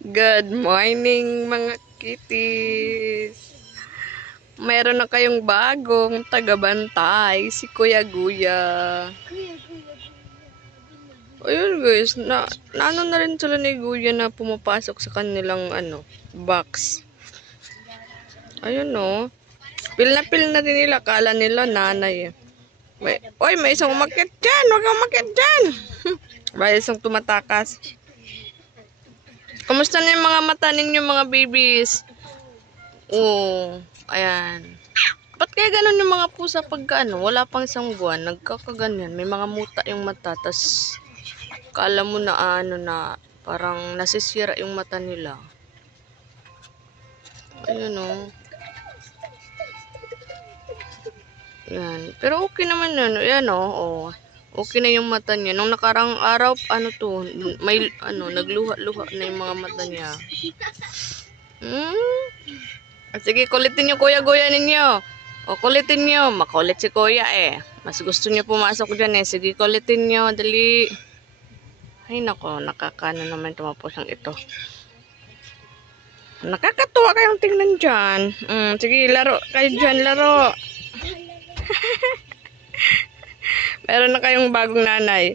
Good morning mga kitis. Meron na kayong bagong tagabantay, si Kuya Guya. Ayun guys, ano na rin sila ni Guya na pumapasok sa kanilang box. Ayun no. Pil na din nila, kala nila nanay. May isang umakyat dyan, wag kang umakyat dyan. May isang tumatakas. Kumusta na yung mga mata ninyo mga babies? Oo, ayan. Ba't kaya ganun yung mga pusa pagka wala pang isang buwan, nagkakaganyan. May mga muta yung mata, tas kala mo na na parang nasisira yung mata nila. Ayun o. Yan. Pero okay naman yun. Yan o. Okay na yung mata niya. Nung nakarang araw, may nagluha-luha na yung mga mata niya. Sige, kulitin nyo kuya Guya ninyo. O, kulitin nyo. Makulit si kuya eh. Mas gusto nyo pumasok dyan eh. Sige, kulitin nyo. Dali. Ay nako, nakakano naman tumapos ang ito. Nakakatuwa kayong tingnan dyan. Sige, laro kayo dyan, laro. Meron na kayong bagong nanay.